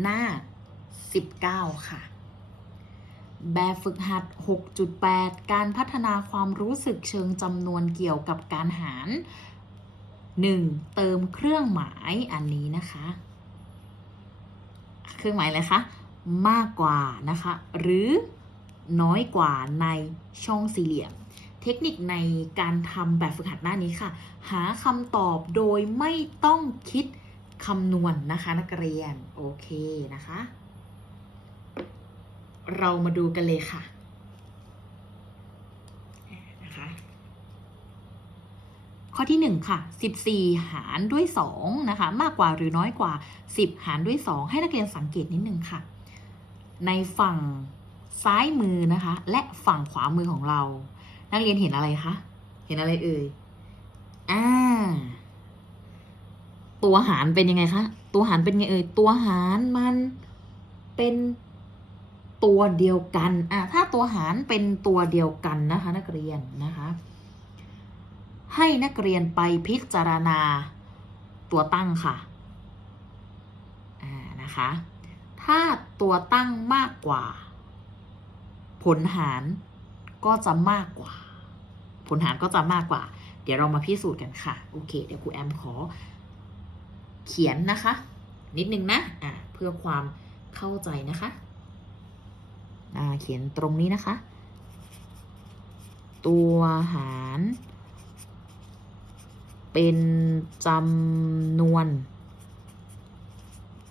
หน้า 19 ค่ะ แบบฝึกหัด 6.8 การพัฒนาความรู้สึกเชิงจำนวนเกี่ยวกับการหาร 1. เติมเครื่องหมายอันนี้นะคะ เครื่องหมายอะไรคะ มากกว่านะคะ หรือน้อยกว่าในช่องสี่เหลี่ยม เทคนิคในการทำแบบฝึกหัดหน้านี้ค่ะ หาคำตอบโดยไม่ต้องคิด คำนวณนนะคะนักเรียน โอเคนะคะ เรามาดูกันเลยค่ะนะคะข้อที่ 1 ค่ะ 14 หารด้วย2นะคะ มากกว่าหรือน้อยกว่า 10 หารด้วย 2 ให้นักเรียนสังเกตนิดนึงค่ะ ในฝั่งซ้ายมือนะคะ และฝั่งขวามือของเรา นักเรียนเห็นอะไรคะ เห็นอะไรเอ่ย อ่า ตัวหารเป็นยังไงคะตัวหารเป็นไงเอ่ยตัวหารมันเป็นตัวเดียวกันอ่าถ้าตัวหารเป็นตัวเดียวกันนะคะ นักเรียนนะคะ ให้นักเรียนไปพิจารณาตัวตั้งค่ะอ่านะคะ ถ้าตัวตั้งมากกว่า ผลหารก็จะมากกว่า ผลหารก็จะมากกว่า เดี๋ยวเรามาพิสูจน์กันค่ะ โอเค เดี๋ยวครูแอมขอ เขียนนะคะ นิดนึงนะอ่าเพื่อความเข้าใจนะคะอ่าเขียนตรงนี้นะคะ ตัวหาร เป็นจำนวน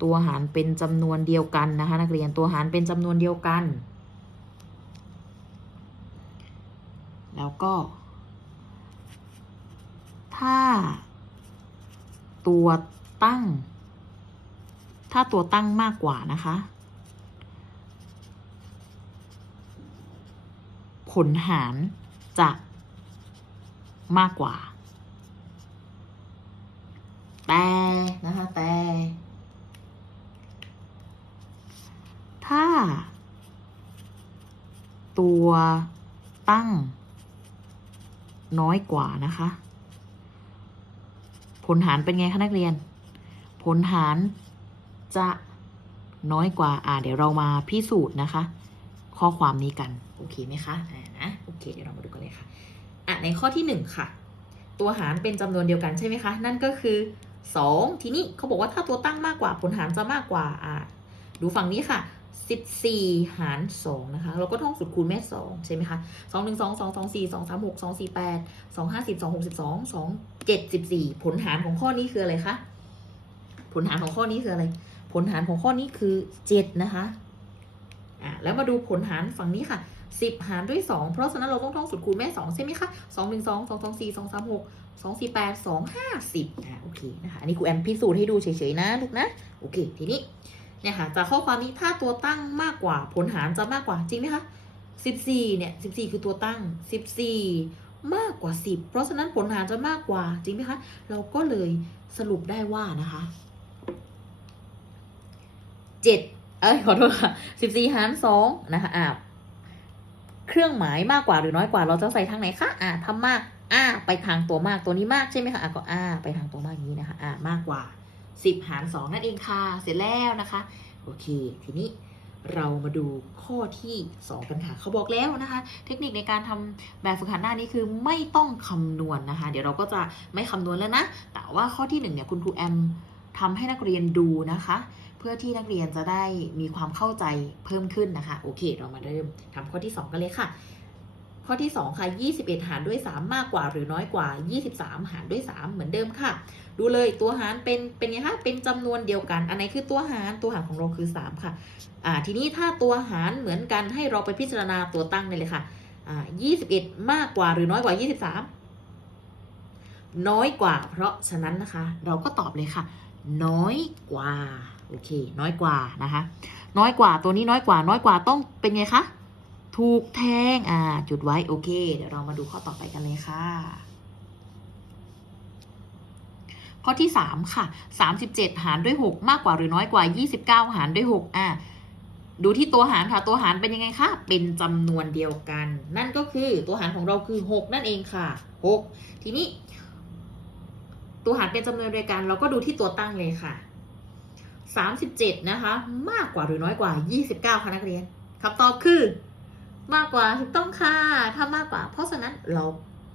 ตัวหารเป็นจำนวนเดียวกันนะคะ นักเรียนตัวหารเป็นจำนวนเดียวกัน แล้วก็ ถ้า ตัว ตั้ง ถ้าตัวตั้งมากกว่านะคะ ผลหารจะมากกว่า แต่นะคะแต่ ถ้า ตัวตั้ง น้อยกว่านะคะ ผลหารเป็นไงคะนักเรียน ผลหารจะน้อยกว่า อ่า เดี๋ยวเรามาพิสูจน์นะคะ ข้อความนี้กัน โอเคไหมคะอ่านะโอเค เดี๋ยวเรามาดูกันเลยค่ะ อะ ในข้อที่หนึ่งค่ะ ตัวหารเป็นจำนวนเดียวกันใช่ไหมคะ นั่นก็คือสองทีนี้เขาบอกว่าถ้าตัวตั้งมากกว่าผลหารจะมากกว่า อ่า ดูฝั่งนี้ค่ะ 14 หาร 2 นะคะ เราก็ท่องสูตรคูณแม่ 2 ใช่ไหมคะ 2 1 2 2 2 4 2 3 6 2 4 8 2 5 0 2 6 2 2 7 14 ผลหารของข้อนี้คืออะไรคะ ผลหารของข้อนี้คืออะไร ผลหารของข้อนี้คือ7นะคะอ่าแล้วมาดูผลหารฝั่งนี้ค่ะ10หารด้วย2เพราะฉะนั้นเราต้องท่องสูตรคูณแม่2ใช่ไหมคะ2 1 2 2 2 4 2 3 6 2 4 8 2 5 10อ่าโอเคนะคะอันนี้ครูแอมพิสูจน์ให้ดูเฉยๆนะลูกนะโอเคทีนี้เนี่ยค่ะจากข้อความนี้ถ้าตัวตั้งมากกว่าผลหารจะมากกว่าจริงไหมคะ14เนี่ย14คือตัวตั้ง14มากกว่า10เพราะฉะนั้นผลหารจะมากกว่าจริงไหมคะเราก็เลยสรุปได้ว่านะคะ 7เอ้ยขอโทษค่ะ14หาร2นะคะอ่าเครื่องหมายมากกว่าหรือน้อยกว่าเราจะใส่ทางไหนคะอ่าถ้ามากอ่าไปทางตัวมากตัวนี้มากใช่ไหมคะอ่าก็อ่าไปทางตัวมากอย่างนี้นะคะอ่ามากกว่า10หาร2นั่นเองค่ะเสร็จแล้วนะคะโอเคทีนี้เรามาดูข้อที่2กันค่ะเขาบอกแล้วนะคะ เทคนิคในการทำแบบฝึกหัดหน้านี้คือไม่ต้องคำนวณนะคะ เดี๋ยวเราก็จะไม่คำนวณแล้วนะ แต่ว่าข้อที่1เนี่ยคุณครูแอมทำให้นักเรียนดูนะคะ เพื่อที่นักเรียนจะได้มีความเข้าใจเพิ่มขึ้นนะคะ โอเค เรามาเริ่มทำข้อที่ 2 กันเลยค่ะ ข้อที่ 2 ค่ะ 21 หารด้วย 3 มากกว่าหรือน้อยกว่า 23 หารด้วย 3 เหมือนเดิมค่ะ ดูเลยตัวหารเป็นเป็นไงคะเป็นจำนวนเดียวกัน อันไหนคือตัวหารตัวหารของเราคือ 3 ค่ะอ่าทีนี้ถ้าตัวหารเหมือนกันให้เราไปพิจารณาตัวตั้งเลยค่ะอ่า21 มากกว่าหรือน้อยกว่า 23น้อยกว่า เพราะฉะนั้นนะคะ เราก็ตอบเลยค่ะ น้อยกว่า โอเค น้อยกว่านะคะ น้อยกว่าตัวนี้น้อยกว่า น้อยกว่าต้องเป็นไงคะถูกแทงอ่าจุดไว้โอเค เดี๋ยวเรามาดูข้อต่อไปกันเลยค่ะ ข้อที่3ค่ะ37หารด้วย6มากกว่าหรือน้อยกว่า29หารด้วย6อะดูที่ตัวหารค่ะตัวหารเป็นยังไงคะเป็นจำนวนเดียวกัน นั่นก็คือตัวหารของเราคือ6นั่นเองค่ะ6ทีนี้ ตัวหารเป็นจำนวนเดียวกัน เราก็ดูที่ตัวตั้งเลยค่ะ 37 นะคะ มากกว่าหรือน้อยกว่า 29คะนักเรียนคำตอบคือ มากกว่าถูกต้องค่ะ ถ้ามากกว่า เพราะฉะนั้นเรา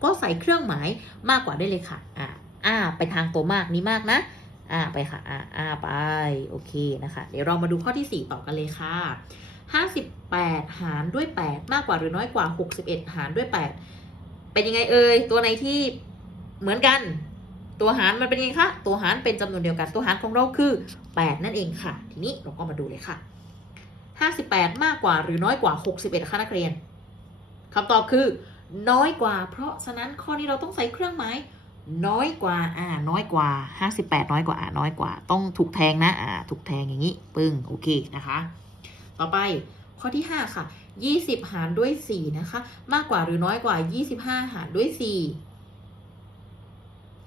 ก็ใส่เครื่องหมายมากกว่าได้เลยค่ะ อ่าอ่า ไปทางตัวมากนี้มากนะ อ่า ไปค่ะ อ่าอ่าไป โอเคนะคะ เดี๋ยวเรามาดูข้อที่ 4 ต่อกันเลยค่ะ 58 หารด้วย 8 มากกว่าหรือน้อยกว่า 61 หารด้วย 8 เป็นยังไงเอ่ย ตัวไหนที่เหมือนกัน ตัวหารมันเป็นยังไงคะ ตัวหารเป็นจำนวนเดียวกัน ตัวหารของเราคือ 8 นั่นเองค่ะ ทีนี้เราก็มาดูเลยค่ะ 58 มากกว่าหรือน้อยกว่า 61ค่ะนักเรียนคำตอบคือ น้อยกว่า เพราะฉะนั้นข้อนี้เราต้องใส่เครื่องหมายน้อยกว่า อ่า น้อยกว่า 58 น้อยกว่า อ่า น้อยกว่า ต้องถูกแทงนะ อ่า ถูกแทงอย่างนี้ ปึ้ง โอเค นะคะ ต่อไป ข้อที่ 5 ค่ะ 20 หารด้วย 4 นะคะ มากกว่าหรือน้อยกว่า 25 หารด้วย 4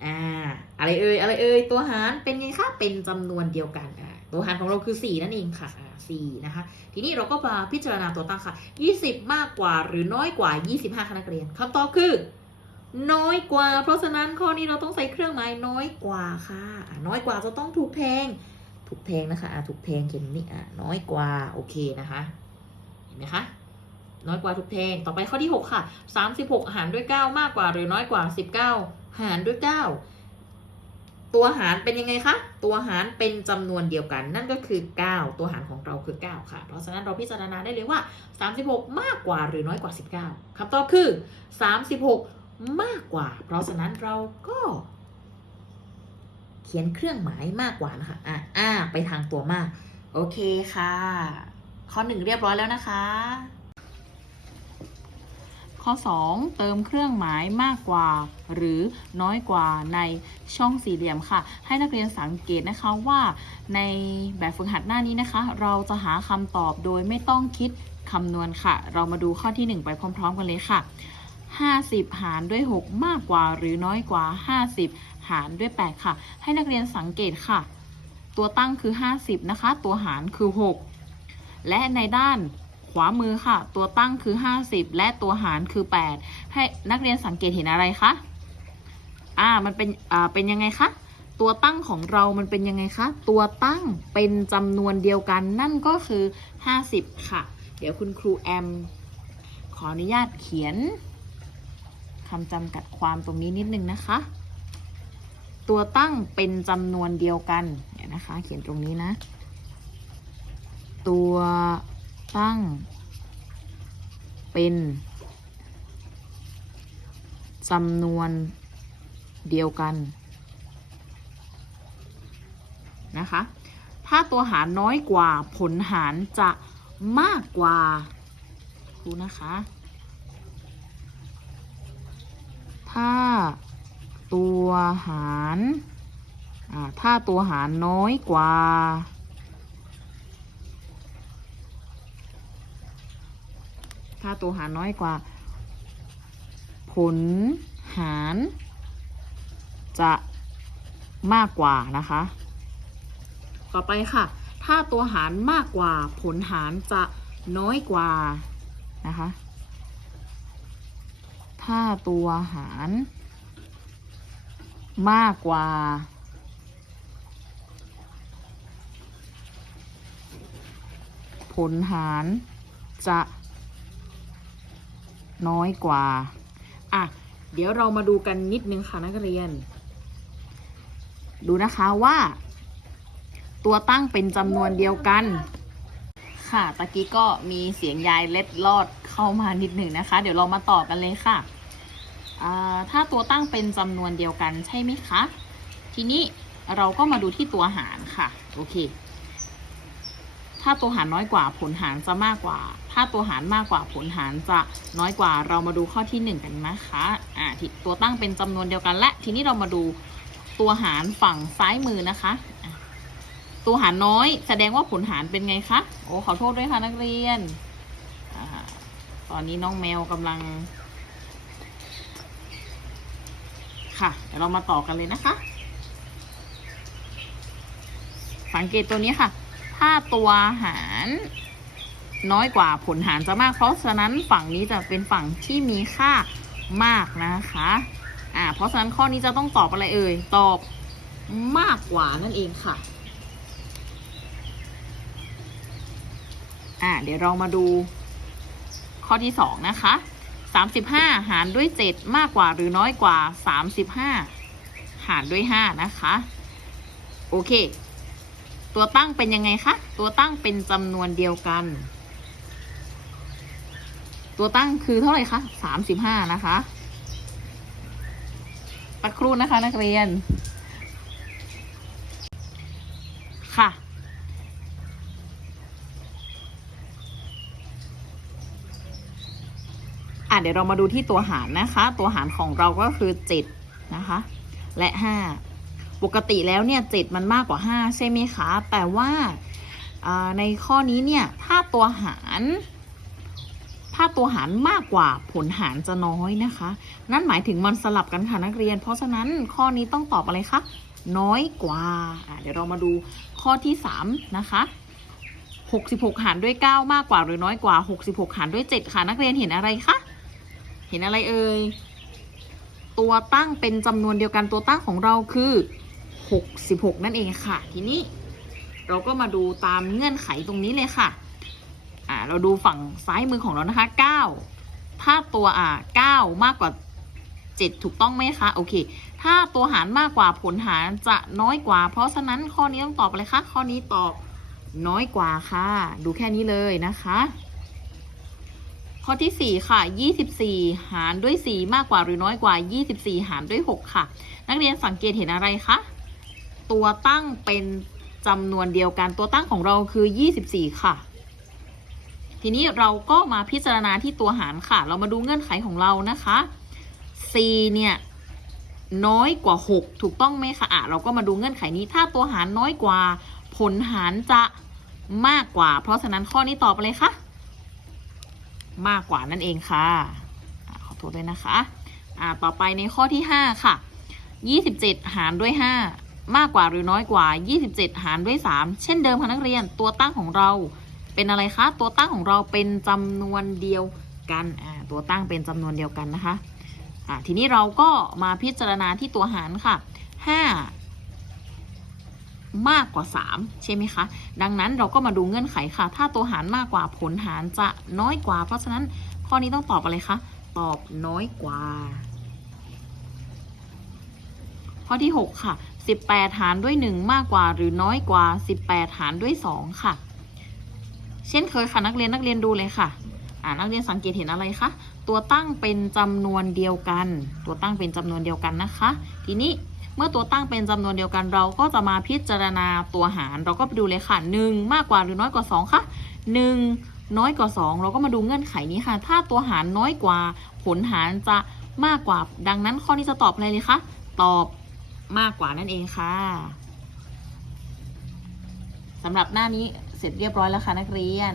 อ่าอะไรเอ่ยอะไรเอ่ยตัวหารเป็นไงคะเป็นจำนวนเดียวกันอ่าตัวหารของเราคือ 4 นั่นเองค่ะอ่า4นะคะ ทีนี้เราก็มาพิจารณาตัวตั้งค่ะ 20 มากกว่าหรือน้อยกว่า 25คะนักเรียนคำตอบคือ น้อยกว่า เพราะฉะนั้นข้อนี้เราต้องใส่เครื่องหมายน้อยกว่าค่ะ น้อยกว่าจะต้องถูกแทงถูกแทงนะคะถูกแทงเขียนนี่อ่าน้อยกว่าโอเคนะคะ เห็นไหมคะน้อยกว่าถูกแทงต่อไปข้อที่ 6 ค่ะ 36 หารด้วย 9 มากกว่าหรือน้อยกว่า 19 หารด้วย 9 ตัวหารเป็นยังไงคะ ตัวหารเป็นจำนวนเดียวกัน นั่นก็คือ 9 ตัวหารของเราคือ 9 ค่ะ เพราะฉะนั้นเราพิจารณาได้เลยว่า 36 มากกว่าหรือน้อยกว่า 19คำตอบคือ 36 มากกว่า เพราะฉะนั้นเราก็เขียนเครื่องหมายมากกว่านะคะ อะอ่าไปทางตัวมาก โอเคค่ะ ข้อหนึ่งเรียบร้อยแล้วนะคะ ข้อ 2 เติมเครื่องหมายมากกว่า หรือน้อยกว่าในช่องสี่เหลี่ยมค่ะ ให้นักเรียนสังเกตนะคะว่า ในแบบฝึกหัดหน้านี้นะคะ เราจะหาคำตอบโดยไม่ต้องคิดคำนวณค่ะ เรามาดูข้อที่ 1 ไปพร้อม ๆ กันเลยค่ะ 50 หารด้วย 6 มากกว่าหรือน้อยกว่า 50 หารด้วย 8 ค่ะ ให้นักเรียนสังเกตค่ะ ตัวตั้งคือ 50 นะคะ ตัวหารคือ 6 และในด้าน วามือค่ะ ตัวตั้งคือ 50 และตัวหารคือ 8 ให้นักเรียนสังเกตเห็นอะไรคะ อ่า มันเป็น อ่า เป็นยังไงคะ ตัวตั้งของเรามันเป็นยังไงคะ ตัวตั้งเป็นจำนวนเดียวกัน นั่นก็คือ 50 ค่ะ เดี๋ยวคุณครูแอม ขออนุญาตเขียนคำจำกัดความตรงนี้นิดนึงนะคะ ตัวตั้งเป็นจำนวนเดียวกันเดี๋ยนะคะ เขียนตรงนี้นะ ตัว ตั้ง เป็นจำนวนเดียวกัน นะคะ ถ้าตัวหารน้อยกว่าผลหารจะมากกว่าครูนะคะ ถ้าตัวหาร ถ้าตัวหารน้อยกว่า ถ้าตัวหารน้อยกว่า ผลหาร จะมากกว่านะคะ ต่อไปค่ะ ถ้าตัวหารมากกว่า ผลหารจะน้อยกว่านะคะ ถ้าตัวหารมากกว่า ผลหารจะ น้อยกว่า อะ เดี๋ยวเรามาดูกันนิดนึงค่ะนักเรียน ดูนะคะว่า ตัวตั้งเป็นจำนวนเดียวกัน ค่ะ ตะกี้ก็มีเสียงยายเล็ดลอดเข้ามานิดหนึ่งนะคะ เดี๋ยวเรามาต่อกันเลยค่ะถ้าตัวตั้งเป็นจำนวนเดียวกันใช่ไหมคะ ทีนี้เราก็มาดูที่ตัวหารค่ะ โอเค ถ้าตัวหารน้อยกว่าผลหารจะมากกว่า ถ้าตัวหารมากกว่าผลหารจะน้อยกว่า เรามาดูข้อที่หนึ่งกันนะคะอ่าตัวตั้งเป็นจำนวนเดียวกันและ ทีนี้เรามาดูตัวหารฝั่งซ้ายมือนะคะ ตัวหารน้อยแสดงว่าผลหารเป็นไงคะ โอ้ขอโทษด้วยค่ะนักเรียนอตอนนี้น้องแมวกำลัง ค่ะ เดี๋ยวเรามาต่อกันเลยนะคะ สังเกตตัวนี้ค่ะ ถ้าตัวหารน้อยกว่าผลหารจะมาก เพราะฉะนั้นฝั่งนี้จะเป็นฝั่งที่มีค่ามากนะคะ อ่า เพราะฉะนั้นข้อนี้จะต้องตอบอะไรเอ่ย ตอบมากกว่านั่นเองค่ะ อ่า เดี๋ยวเรามาดู ข้อที่สองนะคะสามสิบห้าหารด้วยเจ็ดมากกว่าหรือน้อยกว่าสามสิบห้าหารด้วยห้านะคะ โอเค ตัวตั้งเป็นยังไงคะ ตัวตั้งเป็นจำนวนเดียวกัน ตัวตั้งคือเท่าไหร่คะสามสิบห้านะคะตักครู่นะคะนักเรียน ค่ะ อะเดี๋ยวเรามาดูที่ตัวหารนะคะ ตัวหารของเราก็คือ7นะคะ และ5 ปกติแล้วเนี่ย7มันมากกว่า 5 ใช่ไหมคะ แต่ว่าในข้อนี้เนี่ยถ้าตัวหารถ้าตัวหารมากกว่าผลหารจะน้อยนะคะ นั่นหมายถึงมันสลับกันค่ะนักเรียน เพราะฉะนั้นข้อนี้ต้องตอบอะไรคะน้อยกว่า เดี๋ยวเรามาดูข้อที่ 3 นะคะ 66 หารด้วย 9 มากกว่าหรือน้อยกว่า 66 หารด้วย 7 ค่ะ นักเรียนเห็นอะไรคะ เห็นอะไรเอ่ย ตัวตั้งเป็นจำนวนเดียวกันตัวตั้งของเราคือ 66 นั่นเองค่ะ ทีนี้เราก็มาดูตามเงื่อนไขตรงนี้เลยค่ะ อ่า เราดูฝั่งซ้ายมือของเรานะคะ 9 ถ้าตัวอ่า9มากกว่า 7 ถูกต้องไหมคะ โอเค ถ้าตัวหารมากกว่าผลหารจะน้อยกว่า เพราะฉะนั้นข้อนี้ต้องตอบอะไรคะ ข้อนี้ตอบน้อยกว่าค่ะ ดูแค่นี้เลยนะคะ ข้อที่ 4 ค่ะ 24 หารด้วย 4 มากกว่าหรือน้อยกว่า 24 หารด้วย 6 ค่ะ นักเรียนสังเกตเห็นอะไรคะ ตัวตั้งเป็นจำนวนเดียวกัน ตัวตั้งของเราคือ 24 ค่ะ ทีนี้เราก็มาพิจารณาที่ตัวหารค่ะ เรามาดูเงื่อนไขของเรานะคะ4เนี่ยน้อยกว่า 6 ถูกต้องไหมคะอะเราก็มาดูเงื่อนไขนี้ ถ้าตัวหารน้อยกว่า ผลหารจะมากกว่า เพราะฉะนั้นข้อนี้ตอบอะไรคะมากกว่านั่นเองค่ะอ่าขอโทษด้วยนะคะ อ่า ต่อไปในข้อที่ 5 ค่ะ 27 หารด้วย 5 มากกว่าหรือน้อยกว่า 27 หารด้วย 3 เช่นเดิมค่ะนักเรียนตัวตั้งของเราเป็นอะไรคะ ตัวตั้งของเราเป็นจำนวนเดียวกันอ่าตัวตั้งเป็นจำนวนเดียวกันนะคะอ่าทีนี้เราก็มาพิจารณาที่ตัวหารค่ะ 5 มากกว่า 3 ใช่ไหมคะ ดังนั้นเราก็มาดูเงื่อนไขค่ะ ถ้าตัวหารมากกว่าผลหารจะน้อยกว่า เพราะฉะนั้นข้อนี้ต้องตอบอะไรคะตอบน้อยกว่า ข้อที่ 6 ค่ะ 18 หารด้วย 1 มากกว่าหรือน้อยกว่า 18 หารด้วย 2 ค่ะ เช่นเคยค่ะนักเรียนนักเรียนดูเลยค่ะอ่านักเรียนสังเกตเห็นอะไรคะตัวตั้งเป็นจำนวนเดียวกัน ตัวตั้งเป็นจำนวนเดียวกันนะคะ ทีนี้เมื่อตัวตั้งเป็นจำนวนเดียวกันเราก็จะมาพิจารณาตัวหาร เราก็ไปดูเลยค่ะ 1 มากกว่าหรือน้อยกว่า 2 ค่ะ 1 น้อยกว่า 2 เราก็มาดูเงื่อนไขนี้ค่ะ ถ้าตัวหารน้อยกว่า ผลหารจะมากกว่า ดังนั้นข้อนี้จะตอบอะไรเลยคะ ตอบ มากกว่านั่นเองค่ะสำหรับหน้านี้เสร็จเรียบร้อยแล้วค่ะนักเรียน